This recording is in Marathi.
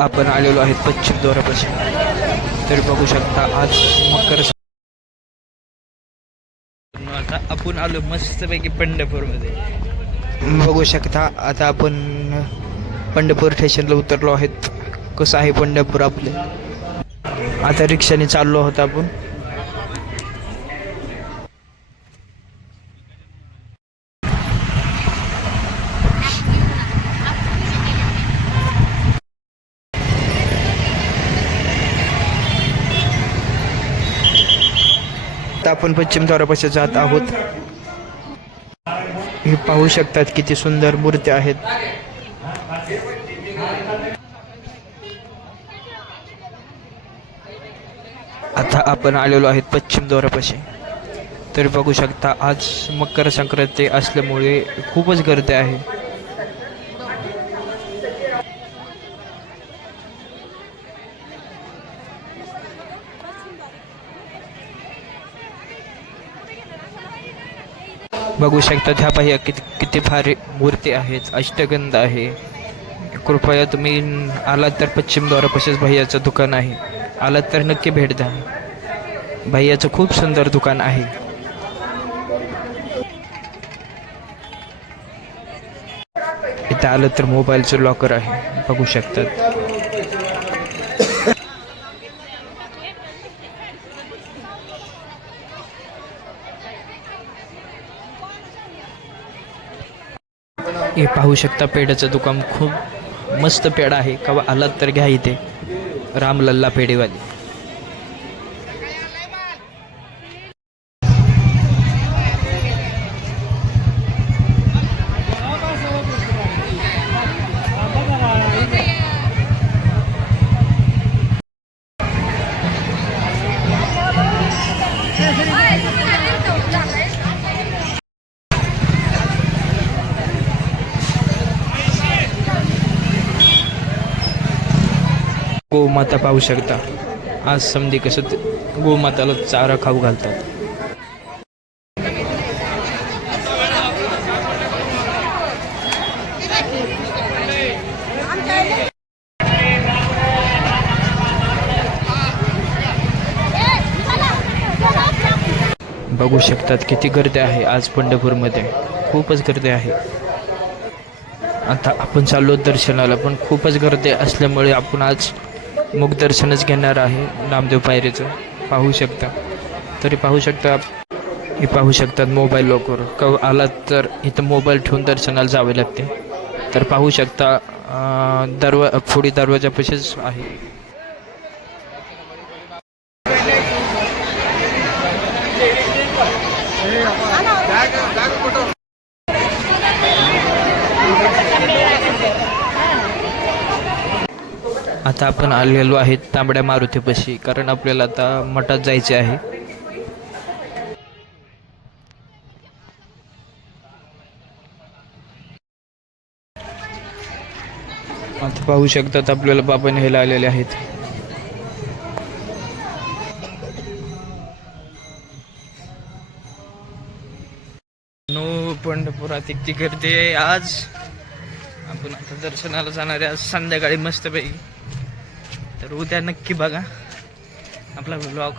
आपण आलेलो आहेत पश्चिम द्वारापाशी. तर बघू शकता आज मकर आता आपण आलो मस्तपैकी पंढरपूरमध्ये. बघू शकता आता आपण पंढरपूर स्टेशनला उतरलो आहेत. कसं आहे पंढरपूर आपले? आता रिक्षाने चाललो आहोत आपण. आता आपण पश्चिम चौरापाशी जात आहोत. हे पाहू शकतात किती सुंदर मूर्त्या आहेत. आता आपण आलेलो आहेत पश्चिम द्वारापाशी तर बघू शकता आज मकर संक्रांती असल्यामुळे खूपच गर्दी आहे. बघू शकता ह्या बाह्या किती किती भारी मूर्ती आहेत अष्टगंध आहे. कृपया तुम्ही आलात तर पश्चिम द्वारापाशीच भैयाचं दुकान आहे. आलात तर नक्की भेट द्या. भैयाचं खूप सुंदर दुकान आहे. इथं आलं तर मोबाईलचं लॉकर आहे. बघू शकतात. हे पाहू शकता पेढ्याचं दुकान. खूप मस्त पेढा आहे. का आलात तर घ्या इथे. रामलल्ला पेढेवाली. गोमाता पाहू शकता. आज समधी कसं गोमाताला चारा खाऊ घालतात. बघू शकतात किती गर्दी आहे आज पंढरपूरमध्ये. खूपच गर्दी आहे. आता आपण चाललो दर्शनाला पण खूपच गर्दी असल्यामुळे आपण आज मुख दर्शनच घेणार आहे नामदेव पायरीचं. पाहू शकता. तरी पाहू शकता हे पाहू शकतात मोबाईल लवकर क आलात तर इथं मोबाईल ठेवून दर्शनाला जावे लागते. तर पाहू शकता दरवा पुढे दरवाजापाशीच आहे. आता आपण आलेलो आहेत तांबड्या मारुतीपाशी कारण आपल्याला आता मठात जायचे आहे. आता पाहू शकतात आपल्याला बाबा न्यायला आलेले आहेत. नो पंढरपुरात इतकी गर्दी आहे आज. आपण आता दर्शनाला जाणार आहे आज संध्याकाळी मस्तपैकी. तर उद्या नक्की बघा आपला ब्लॉग